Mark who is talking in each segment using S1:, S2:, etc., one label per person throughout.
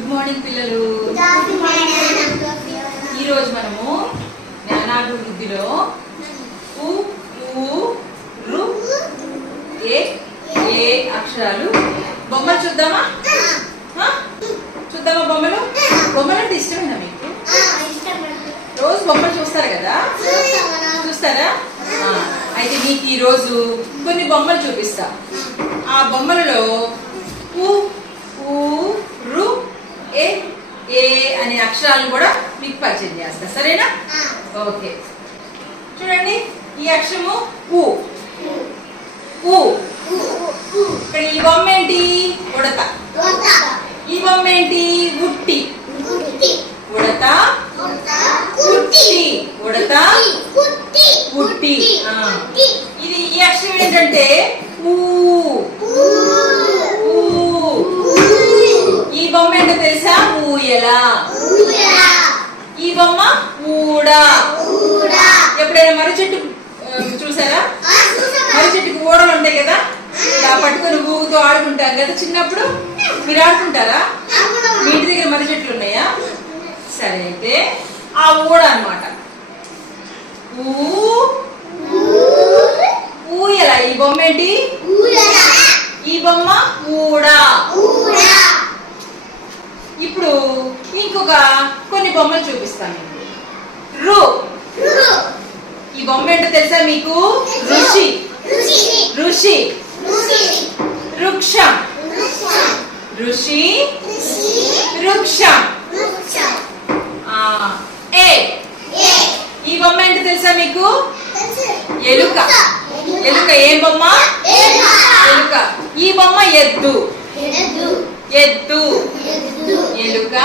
S1: Good morning పిల్లలు. ఈరోజు మనము జ్ఞానాభివృద్ధిలో ఏ ఏ అక్షరాలు. బొమ్మలు చూద్దామా? చూద్దామా బొమ్మలు? బొమ్మలు అంటే ఇష్టమేనా మీకు? రోజు బొమ్మలు చూస్తారు కదా? చూస్తారా? అయితే మీకు ఈరోజు కొన్ని బొమ్మలు చూపిస్తా. ఆ బొమ్మలలో ఊ రు ఏ ఏ అనే అక్షరాలను కూడా మీకు పరిచయం చేస్తా. సరేనా? ఓకే. చూడండి ఈ అక్షరము ఉ ఉ ఇక్కడ ఈ బొమ్మ ఏంటి? ఉడత. ఈ బొమ్మ ఏంటి? ఉట్టి ఉడత. ఉట్టి ఉడత. ఉట్టి ఆ. ఇది ఈ అక్షరం ఏంటంటే ఊ. ఊ. ఈ బొమ్మ ఏంటో తెలుసా? ఊయల ఈ బొమ్మ ఊడ. ఎప్పుడైనా మర్రి చెట్టు చూసారా? మర్రి చెట్టుకు ఊడలు ఉంటాయి కదా? ఇలా పట్టుకొని ఊగుతూ ఆడుకుంటాం కదా చిన్నప్పుడు? మీరు ఆడుకుంటారా? మీ ఇంటి దగ్గర మర్రి చెట్లు ఉన్నాయా? సరే అయితే ఆ ఊడ అన్నమాట. ఊ ఊయల. ఈ బొమ్మ ఏంటి? ఈ బొమ్మ ఊడ. ఇప్పుడు ఇంకొక కొన్ని బొమ్మలు చూపిస్తాను. రు. ఈ బొమ్మ ఏంటో తెలుసా మీకు? ఋషి. ఋషి. వృక్షం. ఋషి. వృక్షం. ఏ. ఈ బొమ్మ ఏంటో తెలుసా మీకు? ఎలుక. ఎలుక. ఏం బొమ్మ? ఎలుక. ఈ బొమ్మ ఎద్దు. ఎద్దు. ఎలుక?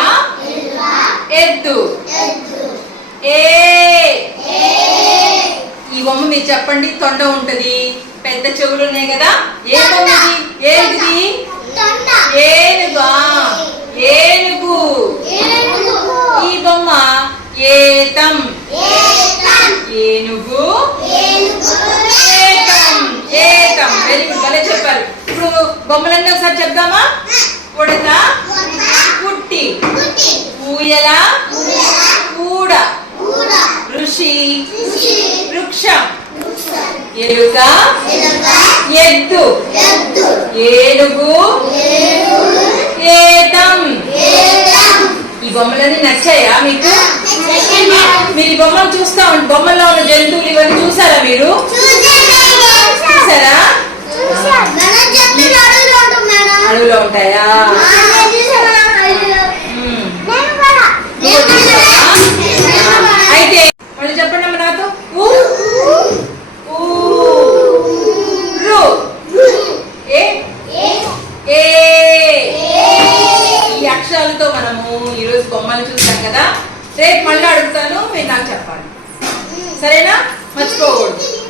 S1: ఎద్దు. ఏ. ఈ బొమ్మ మీరు చెప్పండి తొండ ఉంటది. పెద్ద చెవులు ఉన్నాయి కదా. ఏ బొమ్మ ఇది? ఏంటిది ఏనుగా. ఏనుగు. ఈ బొమ్మ ఏతం. ఏనుగు. ఏతం ఏతం వెరీ గుడ్ భలే చెప్పారు. ఇప్పుడు బొమ్మలన్నీ ఒకసారి చెప్దామా? ఉడత పుట్టి ఊయల కూడ. ఋషి. వృక్షం. ఎలుక. ఎద్దు. ఏనుగు. ఏతం ఈ బొమ్మలన్నీ నచ్చాయా మీకు? మీరు ఈ బొమ్మలు చూస్తా ఉంటే బొమ్మల్లో ఉన్న జంతువులు ఇవన్నీ చూసారా మీరు? చూసారా? అడవిలో ఉంటాయా బొమ్మలు కదా? రేపు మళ్ళీ అడుగుతాను మీరు నాకు చెప్పాలి. సరేనా? మర్చిపోకూడదు.